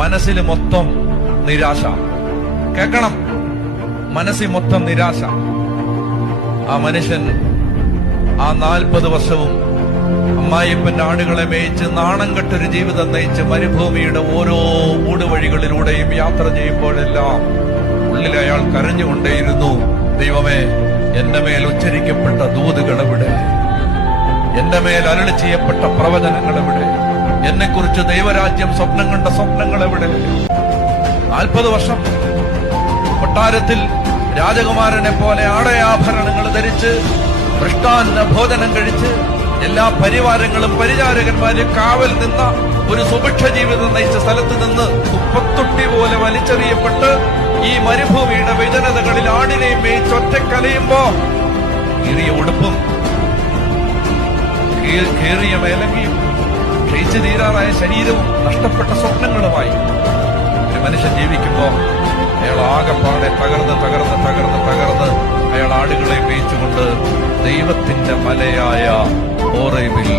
മനസ്സിൽ മൊത്തം നിരാശ. കേക്കണം മനസ്സിൽ മൊത്തം നിരാശ. ആ മനുഷ്യൻ ആ നാൽപ്പത് വർഷവും അമ്മായിപ്പന്റെ ആടുകളെ മേയിച്ച് നാണം കെട്ടൊരു ജീവിതം നയിച്ച് മരുഭൂമിയുടെ ഓരോ ഊടുവഴികളിലൂടെയും യാത്ര ചെയ്യുമ്പോഴെല്ലാം ഉള്ളിൽ അയാൾ കരഞ്ഞുകൊണ്ടേയിരുന്നു ദൈവമേ എന്റെ മേൽ ഉച്ചരിക്കപ്പെട്ട ദൂതുകളെവിടെ എന്റെ മേൽ അരളി ചെയ്യപ്പെട്ട പ്രവചനങ്ങൾ എവിടെ എന്നെ കുറിച്ച് ദൈവരാജ്യം സ്വപ്നം കണ്ട സ്വപ്നങ്ങൾ എവിടെ? നാൽപ്പത് വർഷം കൊട്ടാരത്തിൽ രാജകുമാരനെ പോലെ ആടയാഭരണങ്ങൾ ധരിച്ച് മൃഷ്ടാന്ന ഭോജനം കഴിച്ച് എല്ലാ പരിവാരങ്ങളും പരിചാരകന്മാരും കാവൽ നിന്ന ഒരു സുഭിക്ഷ ജീവിതം നയിച്ച സ്ഥലത്ത് നിന്ന് കുപ്പത്തൊട്ടി പോലെ വലിച്ചെറിയപ്പെട്ട് ഈ മരുഭൂമിയുടെ വിജനതകളിൽ ആടിനെയും മേയിച്ച് ഒറ്റക്കലയുമ്പോ കീറിയ ഉടുപ്പും കീറിയ മേലങ്കിയും ക്ഷയിച്ചു തീരാറായ ശരീരവും നഷ്ടപ്പെട്ട സ്വപ്നങ്ങളുമായി ഒരു മനുഷ്യൻ ജീവിക്കുമ്പോൾ അയാൾ ആകെപ്പാടെ തകർന്ന് തകർന്ന് തകർന്ന് തകർന്ന് അയാൾ ആടുകളെ മേയിച്ചുകൊണ്ട് ദൈവത്തിന്റെ മലയായ ഓറൈവിൽ